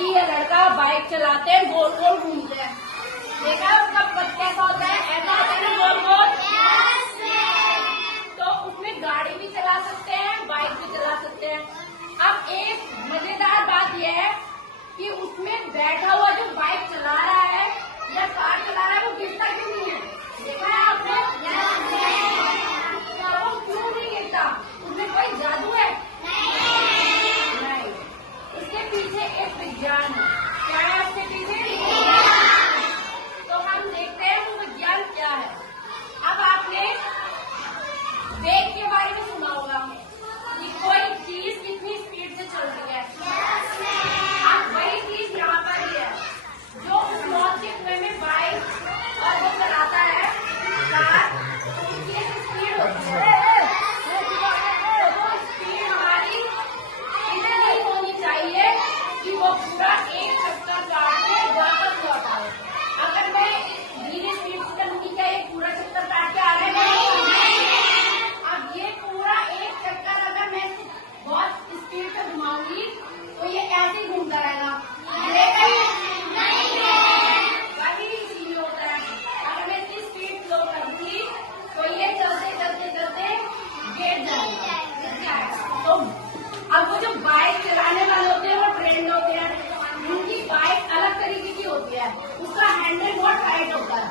लड़की या लड़का बाइक चलाते हैं, गोल गोल घूमते हैं। देखा है उसका पथ कैसा होता है? ऐसा होता है ना, गोल गोल। तो उसमें गाड़ी भी चला सकते हैं, बाइक भी चला सकते हैं। अब एक मजेदार बात यह है कि उसमें बैठा हुआ जो बाइक चला रहा है या कार चला रहा है वो गिरता क्यों नहीं है? देखा है आपने? वो क्यों नहीं गिरता? उसमें कोई जादू है? नहीं। इसके पीछे एक विज्ञान है। क्या है उसके पीछे? तो हम देखते हैं वो विज्ञान क्या है। अब आपने वेग के बारे में सुना होगा कि कोई चीज कितनी स्पीड से चल रही है। अब वही चीज यहाँ पर ही है। जो उस मौत के कुएं में बाइक और वो चलाता है कार, उसकी एक स्पीड होती है। तो स्पीड हमारी इतनी नहीं होनी चाहिए कि वो पूरा एक चक्कर काट के वापस लौट आए। अगर मैं धीरे स्पीड से चलूंगी क्या ये पूरा चक्कर काट के आ रहा है? अब ये पूरा एक चक्कर अगर मैं बहुत स्पीड से घुमाऊंगी तो ये ऐसे ही घूमता रहेगा। वही इसीलिए होता है। अगर मैं इसकी स्पीड स्लो कर दूंगी तो ये चलते चलते चलते गिर जाएगा। तो अब वो जो बाइक चलाने वाले होते हैं वो ट्रेंड होते हैं, उनकी बाइक अलग तरीके की होती है। उसका हैंडल बहुत टाइट होता है।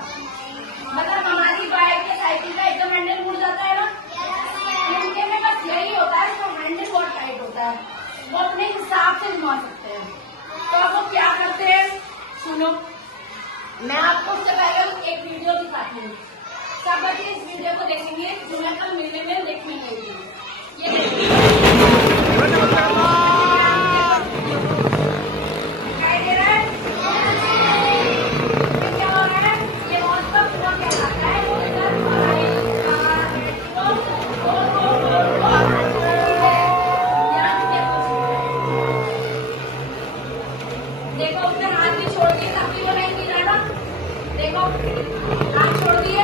मतलब हमारी बाइक या साइकिल का एकदम हैंडल मुड़ जाता है ना, उनके में बस यही होता है, उसका हैंडल बहुत टाइट होता है। वो अपने हिसाब से घुमा सकते हैं। तो अब वो क्या करते हैं सुनो, मैं आपको उससे पहले एक वीडियो दिखाती हूँ। सब बच्चे इस वीडियो को देखेंगे जो मैं कल मिलने में देखने गई थी। ये देखिए दिखाई दे रहा है? क्या हो रहा है? ये बहुत का पूरा क्या आता है? वो इधर देखो उसने हाथ भी छोड़ दिए तब भी वो नहीं गिरा ना। देखो हाथ छोड़ दिए,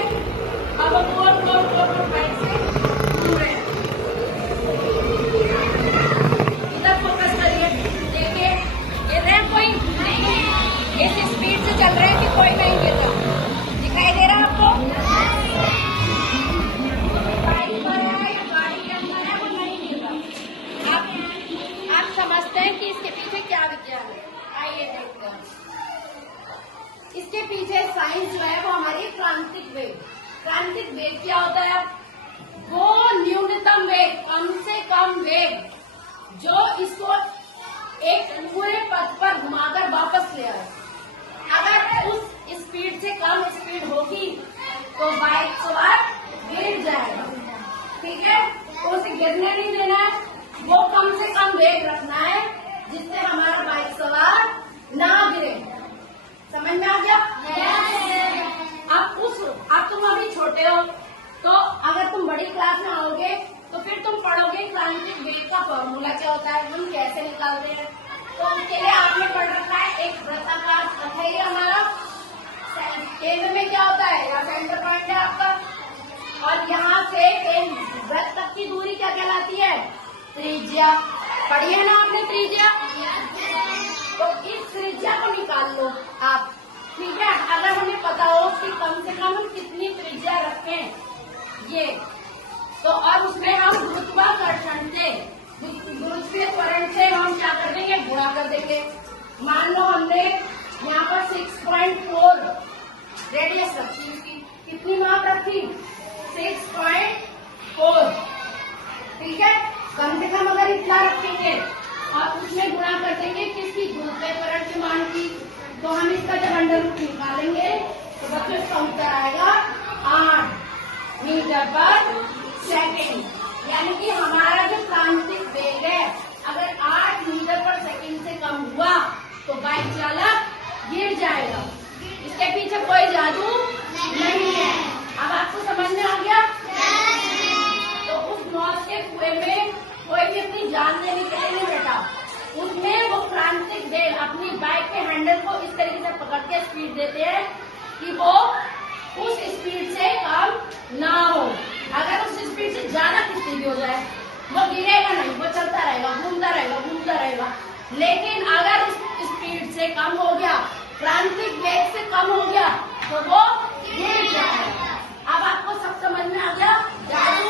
अब वो गोल गोल गोल गोल बाइक से घूम रहे हैं। इधर फोकस करिए, देखिए गिर रहे हैं कोई नहीं, इस स्पीड से चल रहे हैं कि कोई नहीं गिर रहा। दिखाई दे रहा है आपको? बाइक पर है या गाड़ी के अंदर है वो नहीं गिर रहा। आप समझते हैं कि इसके पीछे क्या विज्ञान है? आइए देखते हैं। इसके पीछे साइंस जो है वो हमारी क्रांतिक वेग। क्रांतिक वेग क्या होता है? वो न्यूनतम वेग, कम से कम वेग जो इसको एक पूरे पथ पर घुमाकर वापस ले आए। अगर उस स्पीड से कम स्पीड होगी तो बाइक सवार गिर जाएगा। ठीक है, तो उसे गिरने नहीं देना है, वो कम से कम वेग रखना है जिससे हमारा बाइक सवार ना गिरे। समझ में आ गया? अब तुम अभी छोटे हो, तो अगर तुम बड़ी क्लास में आओगे तो फिर तुम पढ़ोगे क्रांतिक वेग का फॉर्मूला क्या होता है, हम कैसे निकालते हैं। तो उसके लिए आपने पढ़ रखा है एक वृत्ताकार पथ है। ये हमारा केंद्र में क्या होता है, यहाँ सेंटर पॉइंट है आपका, और यहाँ से वृत्त तक की दूरी क्या कहलाती है? त्रिज्या। पढ़ी है ना आपने त्रिज्या? तो इस त्रिज्या को निकाल लो आप। ठीक है, अगर हमें पता हो कि कम से कम हम कितनी त्रिज्या रखें ये, तो अब उसमें हम गुरुत्वाकर्षण से, गुरुत्वीय त्वरण से हम क्या कर देंगे? गुणा कर देंगे। मान लो हमने यहाँ पर 6.4 रेडियस रखी थी, कितनी माप रखी? 6.4। ठीक है, कम से कम अगर इतना रखेंगे और उसमें गुणा कर देंगे किसकी? गुरुत्वीय त्वरण के मान की, तो हम इसका जब अंडर रूट निकालेंगे तो बच्चों इसका उत्तर आएगा 8 मीटर पर सेकेंड। यानी कि हमारा जो क्रांतिक वेग है अगर 8 मीटर पर सेकेंड से कम हुआ तो बाइक चालक गिर जाएगा। इसके पीछे कोई जादू नहीं है। अब आपको समझ में आ गया? तो उस मौत के कुएं में कोई भी अपनी जान देने के लिए नहीं बैठा। उसमें वो क्रांतिक वेग अपनी बाइक के हैंडल को इस तरीके से पकड़ के स्पीड देते हैं कि वो उस स्पीड से कम ना हो। अगर उस स्पीड से ज्यादा किसी भी हो जाए वो गिरेगा नहीं, वो चलता रहेगा, घूमता रहेगा, घूमता रहेगा। लेकिन अगर उस स्पीड से कम हो गया, क्रांतिक वेग से कम हो गया, तो वो गिर जाएगा। अब आपको सब समझ में आ गया? जादू